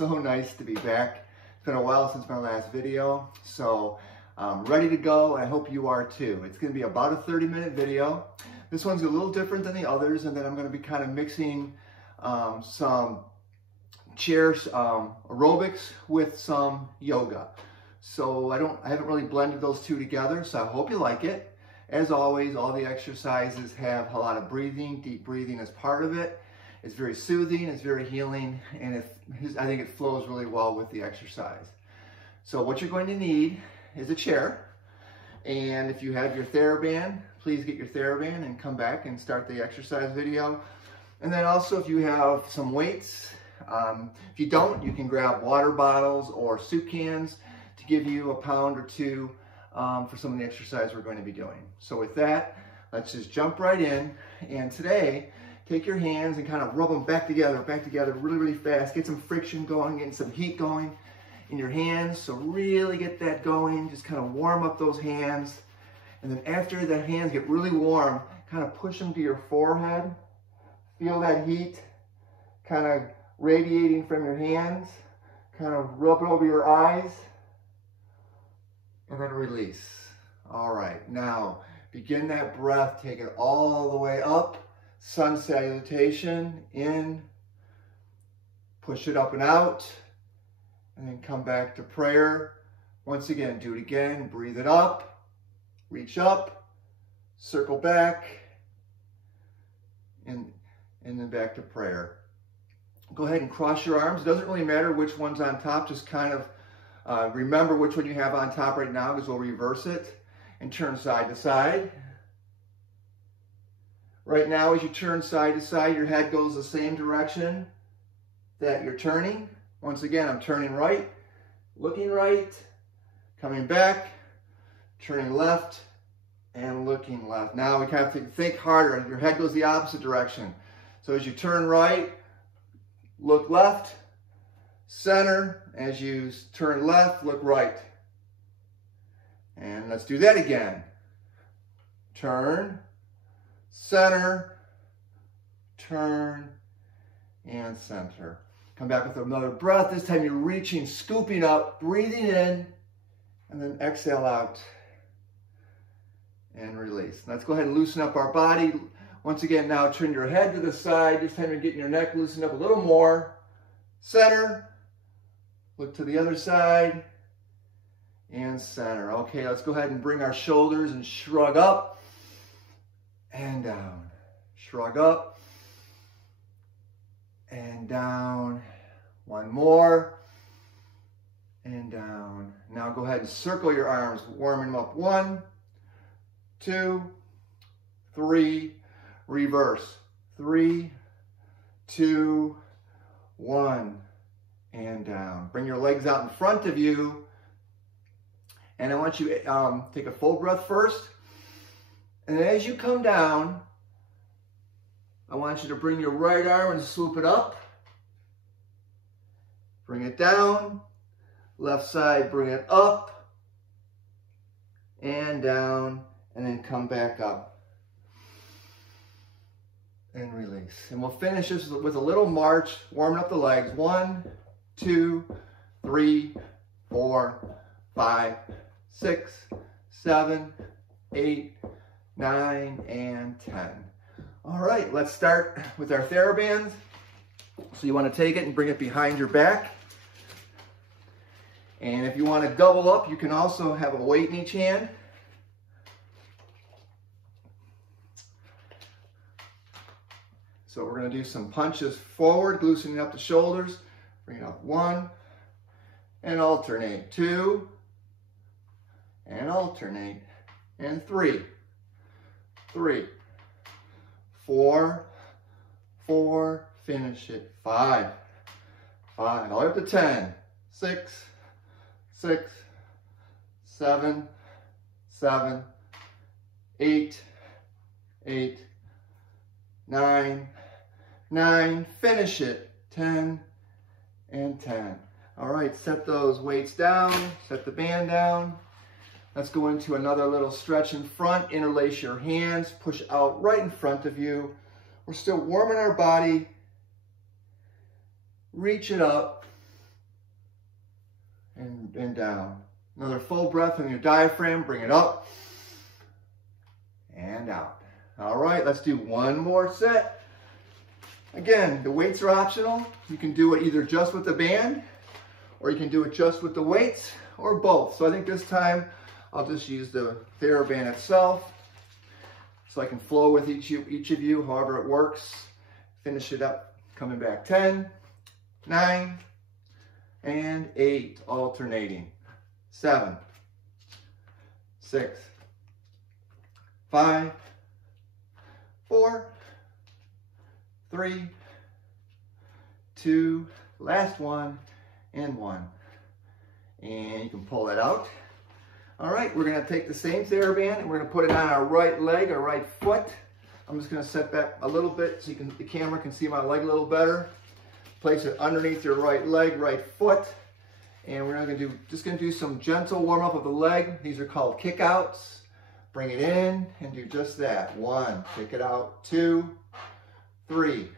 So nice to be back. It's been a while since my last video, so I'm ready to go. I hope you are too. It's going to be about a 30-minute video. This one's a little different than the others, and then I'm going to be kind of mixing some chairs aerobics with some yoga. So I haven't really blended those two together, so I hope you like it. As always, all the exercises have a lot of breathing, deep breathing as part of it. It's very soothing, it's very healing, and I think it flows really well with the exercise. So what you're going to need is a chair, and if you have your Thera-band, please get your Thera-band and come back and start the exercise video. And then also if you have some weights, if you don't, you can grab water bottles or soup cans to give you a pound or two for some of the exercise we're going to be doing. So with that, let's just jump right in. And today, take your hands and kind of rub them back together really, really fast. Get some friction going, getting some heat going in your hands. So really get that going. Just kind of warm up those hands. And then after the hands get really warm, kind of push them to your forehead. Feel that heat kind of radiating from your hands. Kind of rub it over your eyes. And then release. All right, now begin that breath. Take it all the way up. Sun salutation, in, push it up and out, and then come back to prayer. Once again, do it again, breathe it up, reach up, circle back, and then back to prayer. Go ahead and cross your arms. It doesn't really matter which one's on top, just kind of remember which one you have on top right now, because we'll reverse it and turn side to side. Right now, as you turn side to side, your head goes the same direction that you're turning. Once again, I'm turning right, looking right, coming back, turning left, and looking left. Now we have to think harder. Your head goes the opposite direction. So as you turn right, look left, center. As you turn left, look right. And let's do that again. Turn, center, turn, and center. Come back with another breath. This time you're reaching, scooping up, breathing in, and then exhale out and release. Let's go ahead and loosen up our body. Once again, now turn your head to the side. This time you're getting your neck loosened up a little more. Center, look to the other side, and center. Okay, let's go ahead and bring our shoulders and shrug up and down. Shrug up and down. One more and down. Now go ahead and circle your arms, warming them up. 1, 2, 3, reverse. 3, 2, 1, and down. Bring your legs out in front of you. And I want you to take a full breath first. And as you come down, I want you to bring your right arm and swoop it up. Bring it down. Left side, bring it up. And down. And then come back up. And release. And we'll finish this with a little march, warming up the legs. 1, 2, 3, 4, 5, 6, 7, 8, 9, and 10. All right, let's start with our Thera-bands. So you want to take it and bring it behind your back. And if you want to double up, you can also have a weight in each hand. So we're going to do some punches forward, loosening up the shoulders. Bring it up 1, and alternate. 2, and alternate. And 3, 3, 4, 4, finish it. 5, 5, all the way up to 10. 6, 6, 7, 7, 8, 8, 9, 9, finish it. 10, and 10. All right, set those weights down, set the band down. Let's go into another little stretch in front. Interlace your hands, push out right in front of you. We're still warming our body. Reach it up. and down. Another full breath on your diaphragm, bring it up and out. All right, let's do one more set. Again, the weights are optional. You can do it either just with the band, or you can do it just with the weights, or both. So I think this time I'll just use the Thera-band itself, so I can flow with each of you, however it works. Finish it up, coming back 10, 9, and 8, alternating. 7, 6, 5, 4, 3, 2, last one, and 1. And you can pull that out. All right, we're gonna take the same Thera-band and we're gonna put it on our right leg, our right foot. I'm just gonna set back a little bit so the camera can see my leg a little better. Place it underneath your right leg, right foot. And we're just gonna do some gentle warm up of the leg. These are called kickouts. Bring it in and do just that. 1, kick it out. 2, 3,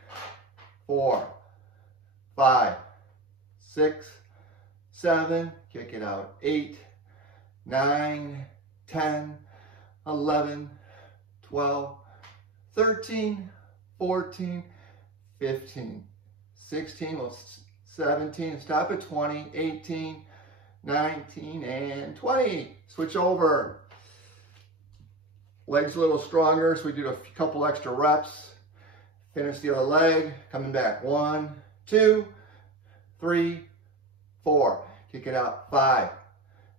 4, 5, 6, 7, kick it out. 8, 9, 10, 11, 12, 13, 14, 15, 16, 17, stop at 20, 18, 19, and 20. Switch over. Legs a little stronger, so we do a couple extra reps. Finish the other leg, coming back. 1, 2, 3, 4. Kick it out. 5,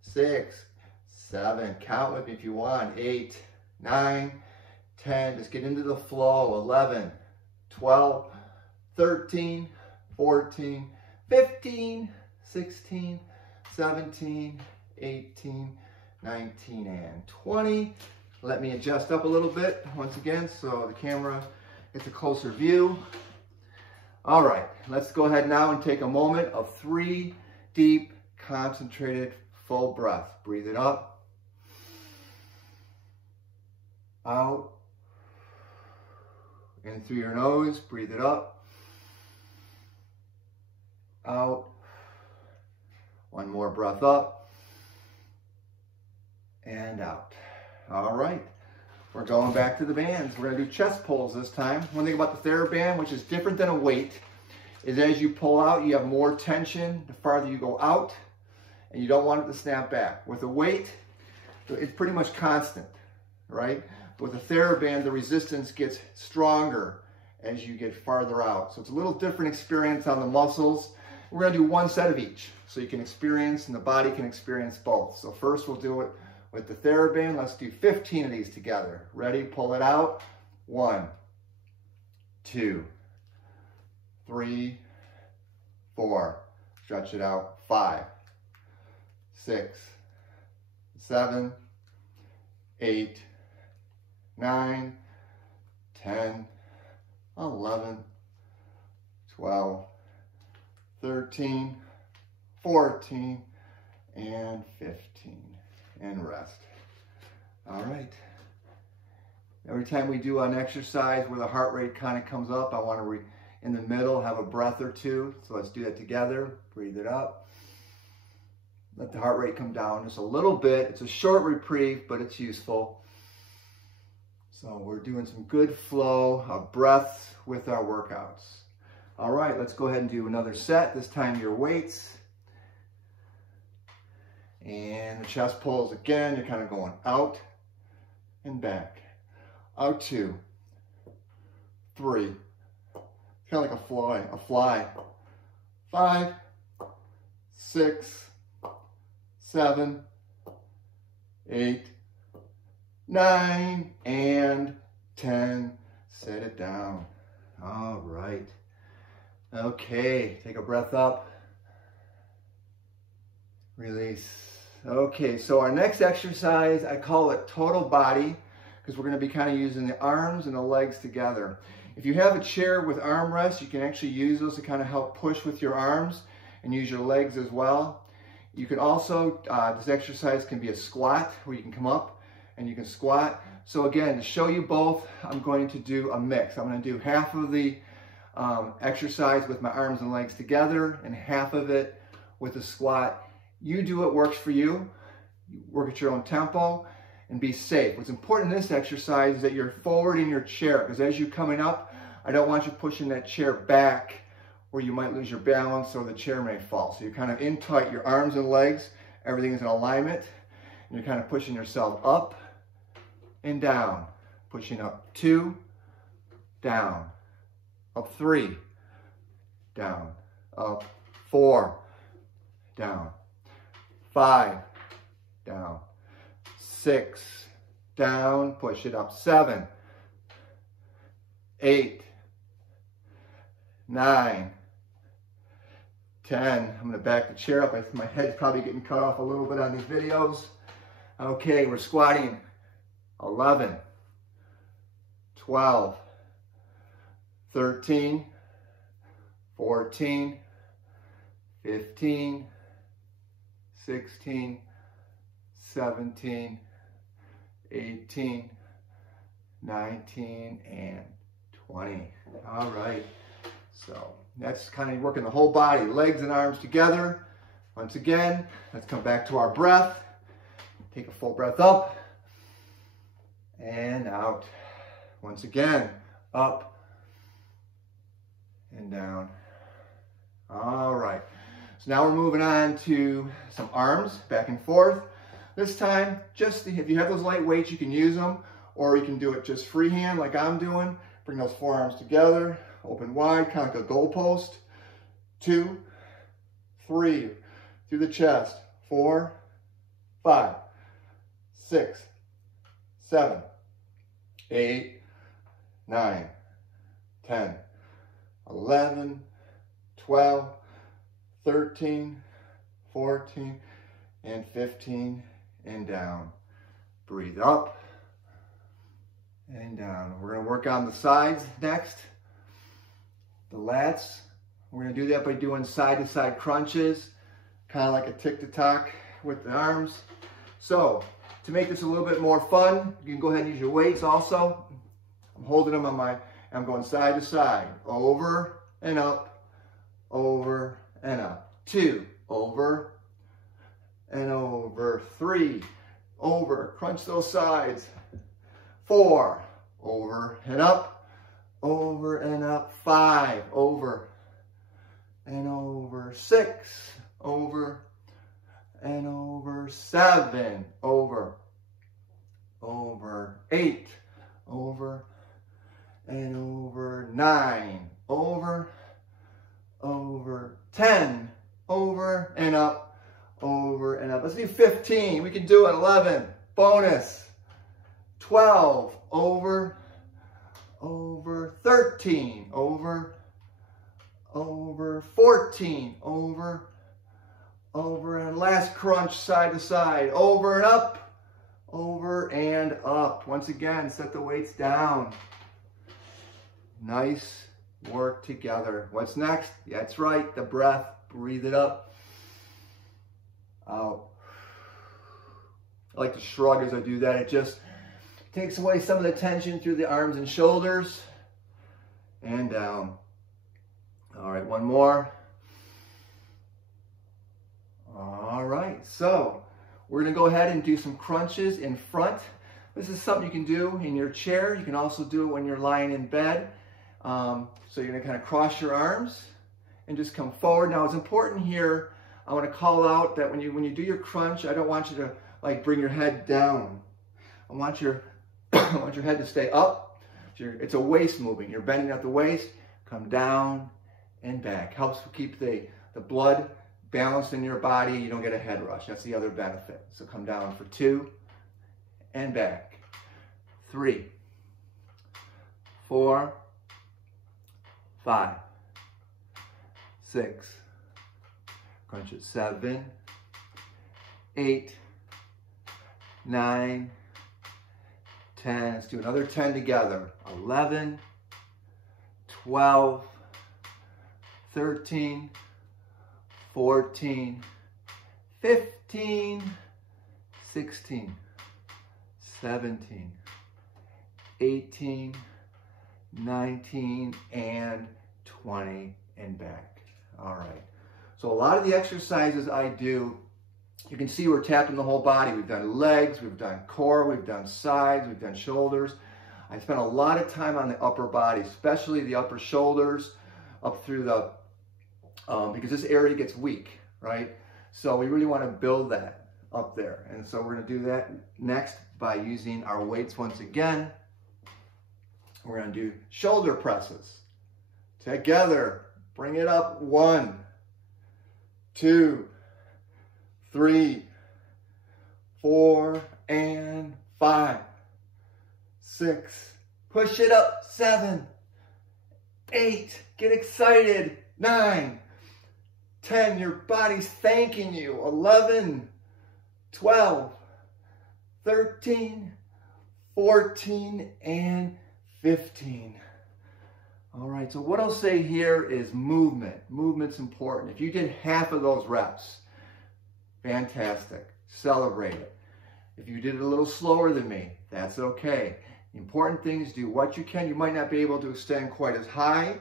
6, 7. Count with me if you want. 8, 9, 10. Just get into the flow. 11, 12, 13, 14, 15, 16, 17, 18, 19, and 20. Let me adjust up a little bit once again so the camera gets a closer view. All right, let's go ahead now and take a moment of 3 deep, concentrated, full breath. Breathe it up, out, in through your nose. Breathe it up, out. One more breath up and out. All right, we're going back to the bands. We're gonna do chest pulls this time. One thing about the Thera-band, which is different than a weight, is as you pull out, you have more tension the farther you go out, and you don't want it to snap back. With a weight, it's pretty much constant, right? With a Thera-band, the resistance gets stronger as you get farther out. So it's a little different experience on the muscles. We're gonna do 1 set of each, so you can experience and the body can experience both. So first we'll do it with the Thera-band. Let's do 15 of these together. Ready? Pull it out. 1, 2, 3, 4. Stretch it out. 5, 6, 7, 8, 9, 10, 11, 12, 13, 14, and 15. And rest. All right. Every time we do an exercise where the heart rate kind of comes up, I want to, in the middle, have a breath or two. So let's do that together. Breathe it up. Let the heart rate come down just a little bit. It's a short reprieve, but it's useful. So we're doing some good flow of breaths with our workouts. All right, let's go ahead and do another set. This time your weights. And the chest pulls again, you're kind of going out and back. Out 2, 3, kind of like a fly. 5, 6, 7, 8, 9, and 10. Set it down. All right. Okay, take a breath up. Release. Okay, so our next exercise, I call it total body, because we're going to be kind of using the arms and the legs together. If you have a chair with armrests, you can actually use those to kind of help push with your arms and use your legs as well. You can also, this exercise can be a squat, where you can come up and you can squat. So again, to show you both, I'm going to do a mix. I'm going to do half of the exercise with my arms and legs together and half of it with a squat. You do what works for you. You work at your own tempo and be safe. What's important in this exercise is that you're forward in your chair, because as you're coming up, I don't want you pushing that chair back where you might lose your balance or the chair may fall. So you're kind of in tight, your arms and legs, everything is in alignment, and you're kind of pushing yourself up and down, pushing up 2, down, up 3, down, up 4, down, 5, down, 6, down, push it up, 7, 8, 9, 10. I'm gonna back the chair up. My head's probably getting cut off a little bit on these videos. Okay, we're squatting. 11, 12, 13, 14, 15, 16, 17, 18, 19, and 20. All right. So that's kind of working the whole body, legs and arms together. Once again, let's come back to our breath. Take a full breath up and out. Once again, up and down. All right. So now we're moving on to some arms, back and forth. This time, just if you have those light weights, you can use them, or you can do it just freehand like I'm doing. Bring those forearms together, open wide, kind of like a goalpost. 2, 3, through the chest. 4, 5, 6, 7, 8, 9, 10, 11, 12, 13, 14, and 15, and down. Breathe up and down. We're going to work on the sides next. The lats. We're going to do that by doing side-to-side crunches, kind of like a tick-to-tock with the arms. So, to make this a little bit more fun, you can go ahead and use your weights also. I'm holding them on I'm going side to side, over and up, over and up. 2, over and over. 3, over, crunch those sides. 4, over and up, over and up. 5, over and over. 6, over and over. 7, over, over. 8, over and over. 9, over, over. 10, over and up, over and up. Let's do 15. We can do it. 11, bonus. 12, over, over. 13, over, over. 14, over, over. And last crunch, side to side, over and up, over and up. Once again, set the weights down. Nice work together. What's next? That's right, the breath. Breathe it up, out. I like to shrug as I do that. It just takes away some of the tension through the arms and shoulders, and down. All right, one more. All right, so we're gonna go ahead and do some crunches in front. This is something you can do in your chair. You can also do it when you're lying in bed. So you're gonna kind of cross your arms and just come forward. Now it's important here, I want to call out that when you do your crunch, I don't want you to like bring your head down. I want your head to stay up. It's a waist moving. You're bending at the waist, come down and back. Helps keep the blood balanced in your body. You don't get a head rush. That's the other benefit. So come down for 2 and back. 3, 4, 5, 6, crunch it. 7, 8, 9, 10. Let's do another 10 together. 11, 12, 13, 14, 15, 16, 17, 18, 19, and 20, and back. All right. So a lot of the exercises I do You can see we're tapping the whole body. We've done legs, we've done core, we've done sides, we've done shoulders. I spent a lot of time on the upper body, especially the upper shoulders, up through the, because this area gets weak, right? So we really want to build that up there. And so we're going to do that next by using our weights once again. We're going to do shoulder presses. Together, bring it up. 1, 2, 3, 4, and 5, 6. Push it up. 7, 8. Get excited. 9, 10. Your body's thanking you. 11, 12, 13, 14, and 15. All right, so what I'll say here is movement. Movement's important. If you did half of those reps, fantastic. Celebrate it. If you did it a little slower than me, that's okay. The important thing is do what you can. You might not be able to extend quite as high.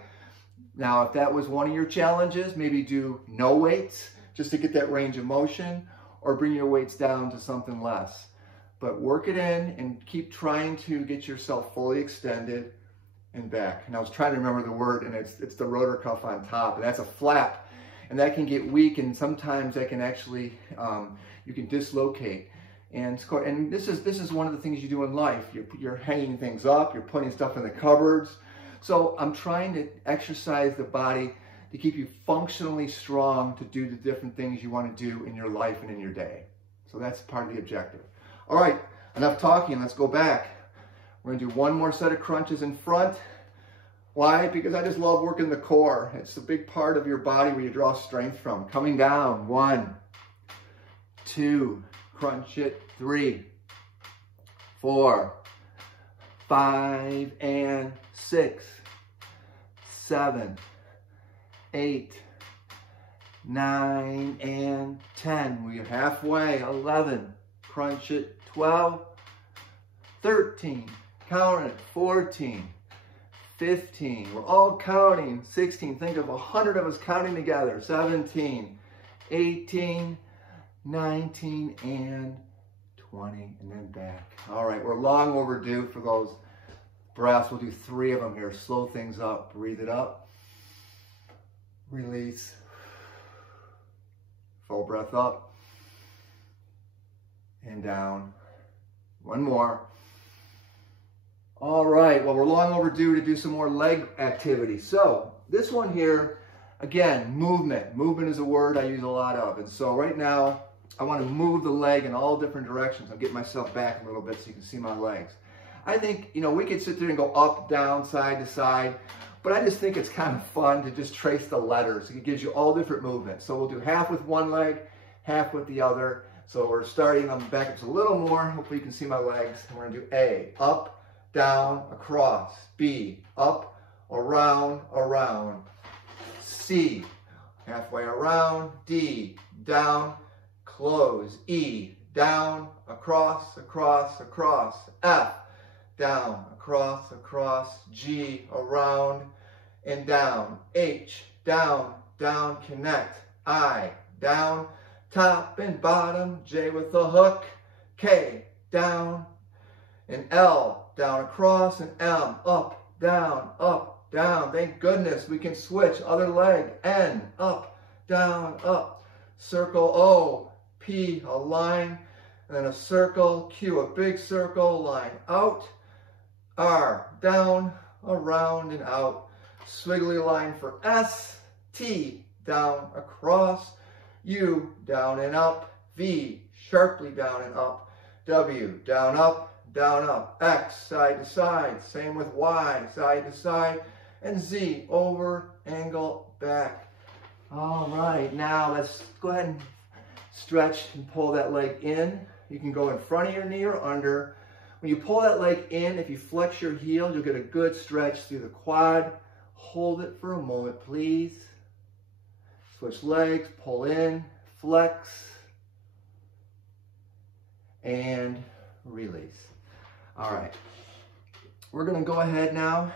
Now, if that was one of your challenges, maybe do no weights just to get that range of motion, or bring your weights down to something less. But work it in and keep trying to get yourself fully extended and back. And I was trying to remember the word, and it's the rotor cuff on top, and that's a flap. And that can get weak, and sometimes that can actually, you can dislocate. And this is one of the things you do in life. You're hanging things up, you're putting stuff in the cupboards. So I'm trying to exercise the body to keep you functionally strong to do the different things you want to do in your life and in your day. So that's part of the objective. All right, enough talking, let's go back. We're gonna do one more set of crunches in front. Why? Because I just love working the core. It's a big part of your body where you draw strength from. Coming down, 1, 2, crunch it, 3, 4, 5, and 6, 7, 8, 9, and 10. We're halfway, 11, crunch it, 12, 13, count it, 14, 15, we're all counting, 16, think of 100 of us counting together, 17, 18, 19, and 20, and then back. All right, we're long overdue for those breaths. We'll do 3 of them here. Slow things up, breathe it up, release, full breath up, and down. One more. All right, well, we're long overdue to do some more leg activity. So this one here, again, movement. Movement is a word I use a lot of. And so right now, I want to move the leg in all different directions. I'm getting myself back a little bit so you can see my legs. I think, you know, we could sit there and go up, down, side to side, but I just think it's kind of fun to just trace the letters. It gives you all different movements. So we'll do half with one leg, half with the other. So we're starting on the back up a little more. Hopefully you can see my legs. And we're going to do A, up, down, across. B, up, around, around. C, halfway around. D, down, close. E, down, across, across, across. F, down, across, across. G, around and down. H, down, down, connect. I, down, top and bottom. J with the hook. K, down, and L, down, across, and M, up, down, up, down. Thank goodness we can switch. Other leg. N, up, down, up. Circle O, P, a line, and then a circle. Q, a big circle, line out. R, down, around, and out. Swiggly line for S. T, down, across. U, down and up. V, sharply down and up. W, down, up, down, up. X, side to side. Same with Y, side to side. And Z, over, angle, back. All right, now let's go ahead and stretch and pull that leg in. You can go in front of your knee or under. When you pull that leg in, if you flex your heel, you'll get a good stretch through the quad. Hold it for a moment, please. Switch legs, pull in, flex, and release. All right, we're gonna go ahead now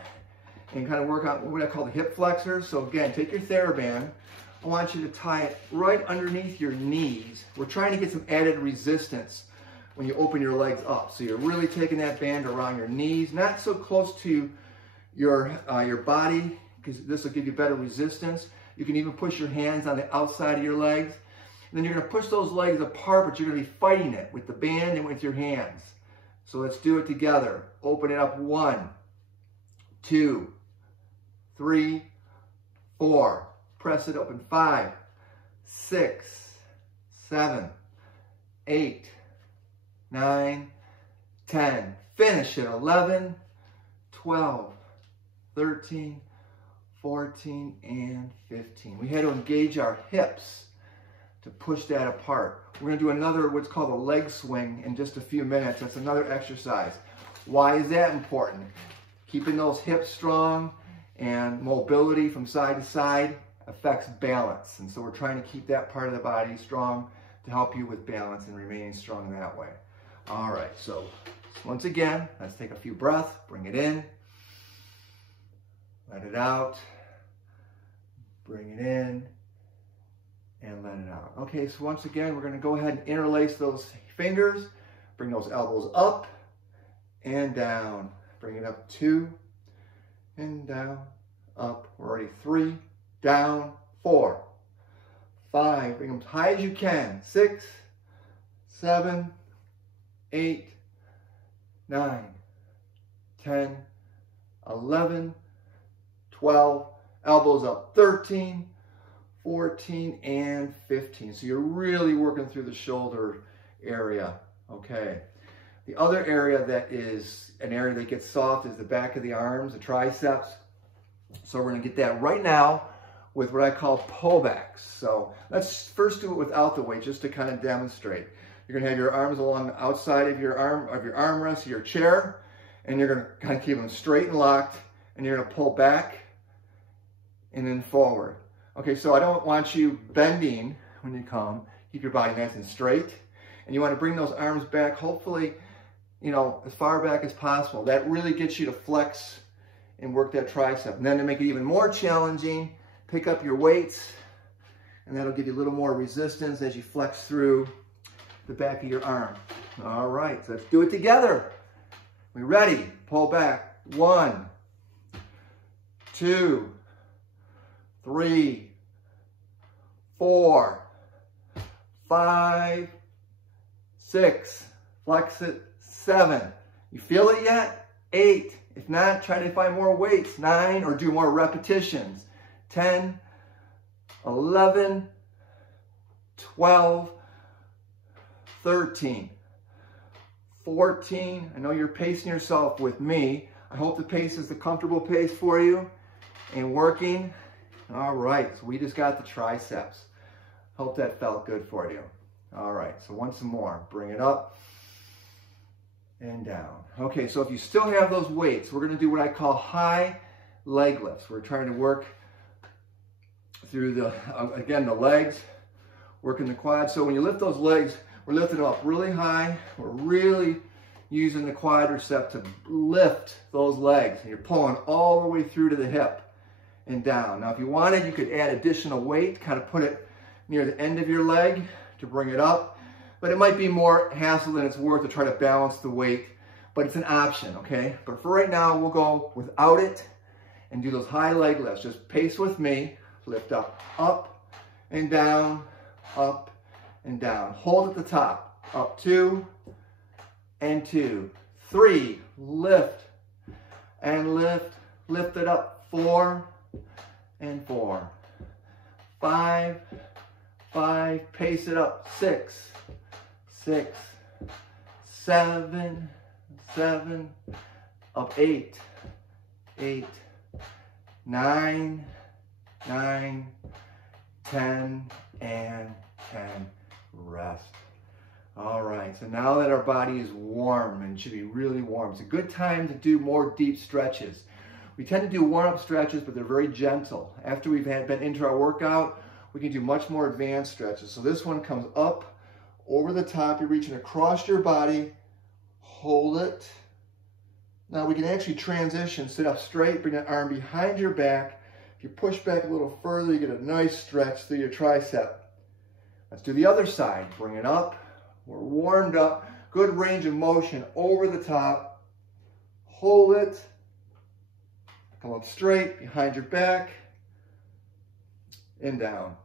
and kind of work on what I call the hip flexors. So again, take your Thera-band. I want you to tie it right underneath your knees. We're trying to get some added resistance when you open your legs up. So you're really taking that band around your knees, not so close to your body, because this will give you better resistance. You can even push your hands on the outside of your legs. And then you're going to push those legs apart, but you're going to be fighting it with the band and with your hands. So let's do it together. Open it up. 1, 2, 3, 4. Press it open. 5, 6, 7, 8, 9, 10. Finish it. 11, 12, 13, 14, and 15. We had to engage our hips to push that apart. We're going to do another, what's called a leg swing, in just a few minutes. That's another exercise. Why is that important? Keeping those hips strong and mobility from side to side affects balance. And so we're trying to keep that part of the body strong to help you with balance and remaining strong that way. All right, so once again, let's take a few breaths, bring it in, let it out, bring it in, and let it out. Okay, so once again, we're going to go ahead and interlace those fingers, bring those elbows up and down, bring it up 2 and down, up, we're already 3, down, 4, 5, bring them as high as you can, 6, 7, 8, 9, 10, 11, 12, elbows up, 13, 14, and 15. So you're really working through the shoulder area, okay? The other area that is an area that gets soft is the back of the arms, the triceps. So we're gonna get that right now with what I call pullbacks. So let's first do it without the weight, just to kind of demonstrate. You're gonna have your arms along the outside of your armrest of your chair, and you're gonna kind of keep them straight and locked, and you're gonna pull back and then forward. Okay, so I don't want you bending when you come. Keep your body nice and straight. And you want to bring those arms back, hopefully, you know, as far back as possible. That really gets you to flex and work that tricep. And then to make it even more challenging, pick up your weights, and that'll give you a little more resistance as you flex through the back of your arm. All right, so let's do it together. We ready? Pull back. 1, 2, 3, 4, 5, 6, flex it, 7. You feel it yet? 8. If not, try to find more weights. 9, or do more repetitions. 10, 11, 12, 13, 14. I know you're pacing yourself with me. I hope the pace is the comfortable pace for you and working. All right, so we just got the triceps. Hope that felt good for you. All right, so once more, bring it up and down. Okay, so if you still have those weights, we're gonna do what I call high leg lifts. We're trying to work through the, again, the legs, working the quads. So when you lift those legs, we're lifting them up really high. We're really using the quadricep to lift those legs. And you're pulling all the way through to the hip and down. Now, if you wanted, you could add additional weight, kind of put it near the end of your leg to bring it up. But it might be more hassle than it's worth to try to balance the weight. But it's an option, okay? But for right now, we'll go without it and do those high leg lifts. Just pace with me. Lift up and down, up and down. Hold at the top. Up 2 and 2. 3, lift and lift. Lift it up. 4 and 4. 5, pace it up. 6, 7, up 8, 9, 10, and 10, rest. All right, so now that our body is warm, and should be really warm, it's a good time to do more deep stretches. We tend to do warm-up stretches, but they're very gentle. After we've been into our workout, we can do much more advanced stretches. So this one comes up, over the top, you're reaching across your body, hold it. Now we can actually transition, sit up straight, bring that arm behind your back. If you push back a little further, you get a nice stretch through your tricep. Let's do the other side. Bring it up. We're warmed up. Good range of motion over the top. Hold it. Come up straight behind your back and down.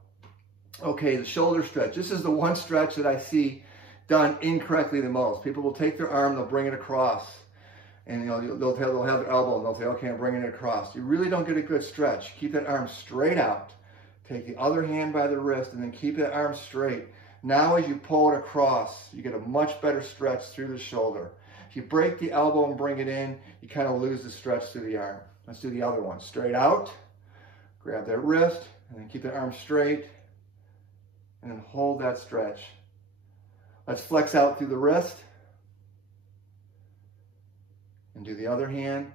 Okay, the shoulder stretch. This is the one stretch that I see done incorrectly the most. People will take their arm, they'll bring it across, and they'll have their elbow and they'll say, okay, I'm bringing it across. You really don't get a good stretch. Keep that arm straight out. Take the other hand by the wrist and then keep that arm straight. Now as you pull it across, you get a much better stretch through the shoulder. If you break the elbow and bring it in, you kind of lose the stretch through the arm. Let's do the other one. Straight out, grab that wrist, and then keep the arm straight, and then hold that stretch. Let's flex out through the wrist, and do the other hand.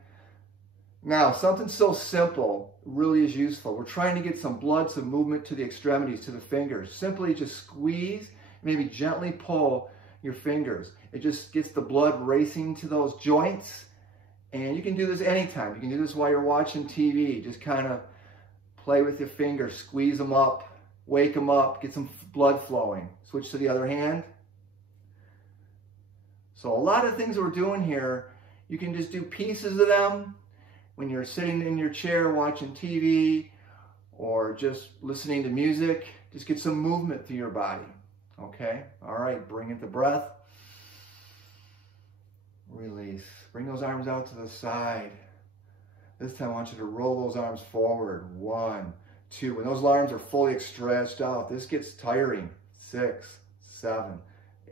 Now, something so simple really is useful. We're trying to get some blood, some movement to the extremities, to the fingers. Simply just squeeze, maybe gently pull your fingers. It just gets the blood racing to those joints. And you can do this anytime. You can do this while you're watching TV. Just kind of play with your fingers, squeeze them up, wake them up, get some blood flowing. Switch to the other hand. So a lot of things that we're doing here, you can just do pieces of them when you're sitting in your chair watching TV or just listening to music. Just get some movement through your body. Okay? All right, bring in the breath. Release. Bring those arms out to the side. This time I want you to roll those arms forward. 1, 2. When those arms are fully stretched out, this gets tiring. 6, 7,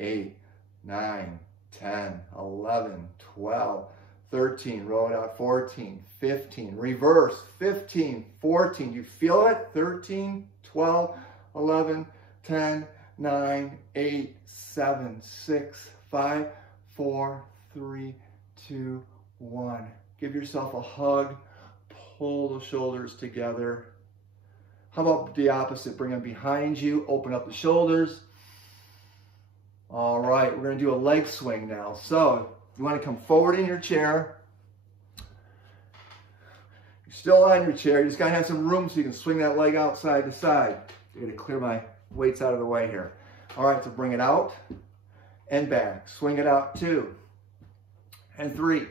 8, 9, 10, 11, 12, 13. Roll it out. 14, 15. Reverse. 15, 14. You feel it? 13, 12, 11, 10, 9, 8, 7, 6, 5, 4, 3, 2, 1. Give yourself a hug. Pull the shoulders together. How about the opposite? Bring them behind you. Open up the shoulders. All right, we're going to do a leg swing now. So you want to come forward in your chair. You're still on your chair. You just got to have some room so you can swing that leg out side to side. I'm going to clear my weights out of the way here. All right, so bring it out and back. Swing it out. 2 and 3.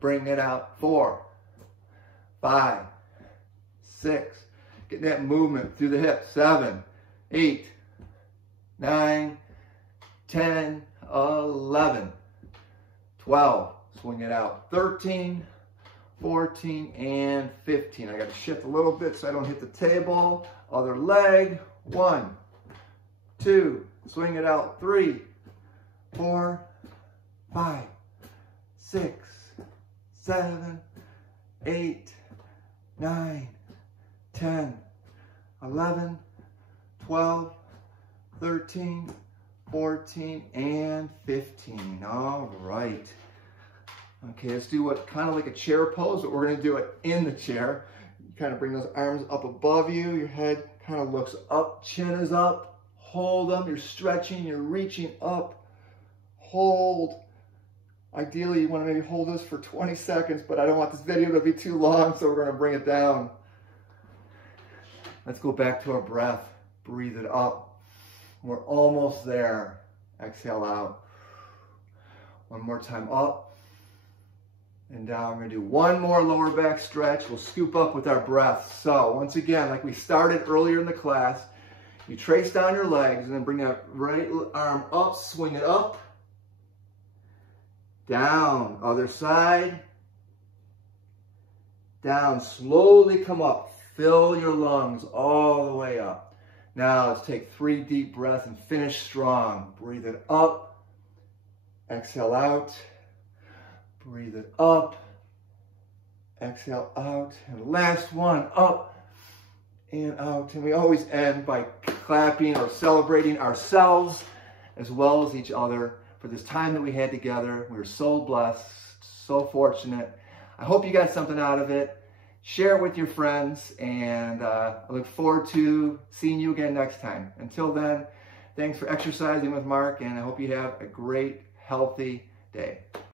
Bring it out. 4, 5, 6. Get that movement through the hips. 7, 8, 9, 10, 11, 12. Swing it out. 13, 14, and 15. I got to shift a little bit so I don't hit the table. Other leg. 1, 2. Swing it out. 3, 4, 5, 6, 7, 8, 9, 10, 11, 12, 13, 14, and 15. All right. Okay, let's do what kind of like a chair pose, but we're going to do it in the chair. You kind of bring those arms up above you. Your head kind of looks up, chin is up. Hold them. You're stretching. You're reaching up. Hold. Ideally, you want to maybe hold this for 20 seconds, but I don't want this video to be too long, so we're going to bring it down. Let's go back to our breath. Breathe it up. We're almost there. Exhale out. One more time up and down. We're going to do one more lower back stretch. We'll scoop up with our breath. So once again, like we started earlier in the class, you trace down your legs and then bring that right arm up, swing it up, down, other side, down, slowly come up, fill your lungs all the way up. Now let's take 3 deep breaths and finish strong. Breathe it up, exhale out, breathe it up, exhale out, and last one, up and out. And we always end by clapping or celebrating ourselves as well as each other for this time that we had together. We were so blessed, so fortunate. I hope you got something out of it. Share it with your friends, and I look forward to seeing you again next time. Until then, thanks for exercising with Mark, and I hope you have a great, healthy day.